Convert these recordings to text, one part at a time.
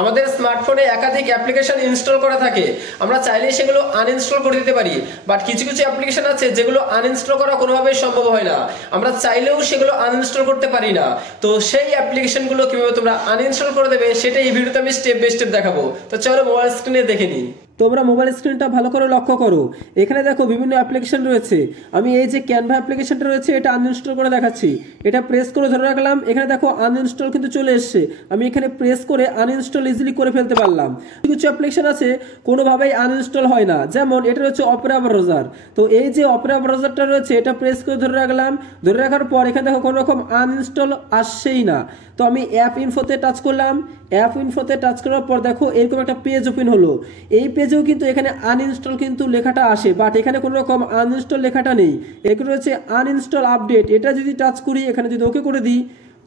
আমাদের স্মার্টফোনে একাধিক অ্যাপ্লিকেশন ইনস্টল করা থাকে, আমরা চাইলেই সেগুলো আনইনস্টল করে দিতে পারি। বাট কিছু কিছু অ্যাপ্লিকেশন আছে যেগুলো আনইনস্টল করা কোনোভাবেই সম্ভব হয় না, আমরা চাইলেও সেগুলো আনইনস্টল করতে পারি না। তো সেই অ্যাপ্লিকেশনগুলো কিভাবে তোমরা আনইনস্টল করে দেবে সেটা এই ভিডিওতে আমি স্টেপ বাই স্টেপ দেখাবো। তো চলো মোবাইল স্ক্রিনে দেখে নিই। তোমরা মোবাইল স্ক্রিনটা ভালো করে লক্ষ্য করো, এখানে দেখো বিভিন্ন অ্যাপ্লিকেশন রয়েছে। আমি এই যে ক্যানভা অ্যাপ্লিকেশনটা রয়েছে এটা আনইনস্টল করে দেখাচ্ছি। এটা প্রেস করে ধরে রাখলাম, এখানে দেখো আনইনস্টল কিন্তু চলে এসছে। আমি এখানে প্রেস করে আনইনস্টল ইজিলি করে ফেলতে পারলাম। কিছু অ্যাপ্লিকেশন আছে কোনোভাবেই আনইনস্টল হয় না, যেমন এটা হচ্ছে অপেরা ব্রাউজার। তো এই যে অপেরা ব্রাউজারটা রয়েছে এটা প্রেস করে ধরে রাখলাম, ধরে রাখার পর এখানে দেখো কোনো রকম আনইনস্টল আসছেই না। তো আমি অ্যাপ ইনফোতে টাচ করলাম, অ্যাপ ইনফোতে টাচ করার পর দেখো এরকম একটা পেজ ওপেন হলো। এই পেজেও কিন্তু এখানে আনইনস্টল কিন্তু লেখাটা আসে, বাট এখানে কোনো রকম আনইনস্টল লেখাটা নেই। এখানে রয়েছে আনইনস্টল আপডেট, এটা যদি টাচ করি, এখানে যদি ওকে করে দিই,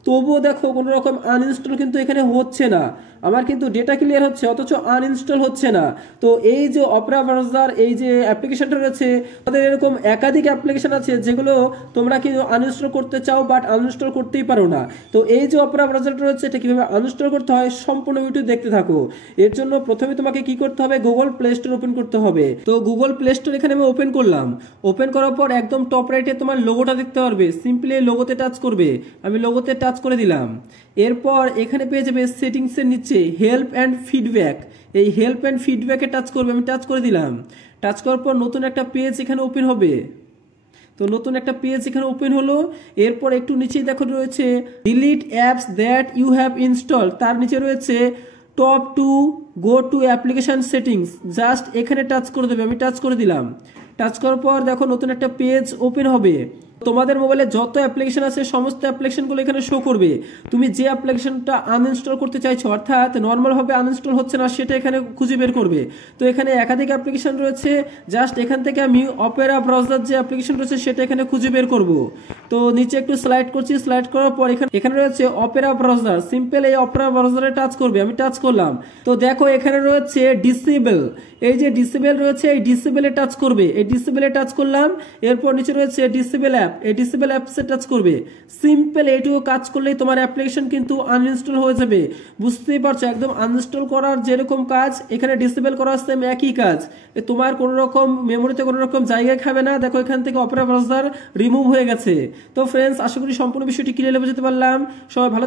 তবুও দেখো কোনো রকম আনইনস্টল কিন্তু এখানে হচ্ছে না। আমার কিন্তু ডেটা ক্লিয়ার হচ্ছে অথচ আনইনস্টল হচ্ছে না। তো এই যে অপেরা ব্রাউজার এই যে অ্যাপ্লিকেশনটা রয়েছে, তাদের এরকম একাধিক অ্যাপ্লিকেশন আছে যেগুলো তোমরা কিন্তু আনইনস্টল করতে চাও বাট আনইনস্টল করতেই পারো না। তো এই যে অপেরা ব্রাউজারটা রয়েছে এটা কীভাবে আনইনস্টল করতে হয় সম্পূর্ণ ভিডিও দেখতে থাকো। এর জন্য প্রথমে তোমাকে কি করতে হবে, গুগল প্লে স্টোর ওপেন করতে হবে। তো গুগল প্লে স্টোর এখানে আমি ওপেন করলাম। ওপেন করার পর একদম টপ রাইটে তোমার লোগোটা দেখতে পারবে, সিম্পলি লোগোতে টাচ করবে। আমি লোগোতে টাচ করে দিলাম। এরপর এখানে পেয়ে যাবে সেটিংসের নিচে হেল্প অ্যান্ড ফিডব্যাক, এই হেল্প অ্যান্ড ফিডব্যাকে টাচ করবে। আমি টাচ করে দিলাম। টাচ করার পর নতুন একটা পেজ এখানে ওপেন হবে। তো নতুন একটা পেজ এখানে ওপেন হলো। এরপর একটু নিচেই দেখো রয়েছে delete apps that you have install, তার নিচে রয়েছে top to go to application settings, just এখানে টাচ করে দেবে। আমি টাচ করে দিলাম। টাচ করার পর দেখো নতুন একটা পেজ ওপেন হবে। তোমাদের মোবাইলে যত অ্যাপ্লিকেশন আছে সমস্ত অ্যাপ্লিকেশনগুলো এখানে শো করবে। তুমি যে অ্যাপ্লিকেশনটা আনইনস্টল করতে চাইছো, অর্থাৎ নর্মালভাবে আনইনস্টল হচ্ছে না, সেটা এখানে খুঁজে বের করবে। তো এখানে একাধিক অ্যাপ্লিকেশন রয়েছে, জাস্ট এখান থেকে আমি অপেরা ব্রাউজার যে অ্যাপ্লিকেশন রয়েছে সেটা এখানে খুঁজে বের করব। তো নিচে একটু স্লাইড করছি, স্লাইড করার পর এখানে রয়েছে অপেরা ব্রাউজার, সিম্পল এই অপেরা ব্রাউজারে টাচ করবে। আমি টাচ করলাম। তো দেখো এখানে রয়েছে ডিসেবল, এই যে ডিসেবল রয়েছে এই ডিসেবলে টাচ করবে। এই ডিসেবলে টাচ করলাম। এরপর নিচে রয়েছে ডিসেবল অ্যাপ, এই ডিসেবল অ্যাপসে টাচ করবে। সিম্পল এইটুকু কাজ করলেই তোমার অ্যাপ্লিকেশন কিন্তু আনইনস্টল হয়ে যাবে। বুঝতেই পারছো, একদম আনইনস্টল করার যেরকম কাজ এখানে ডিসেবল করার সেম একই কাজ। তোমার কোনো রকম মেমোরিতে কোনো রকম জায়গায় খাবে না। দেখো এখান থেকে অপেরা ব্রাউজার রিমুভ হয়ে গেছে। তো ফ্রেন্ডস, আশা করি সম্পূর্ণ বিষয়টি ক্লিয়ার বুঝতে পারলাম। সবাই ভালো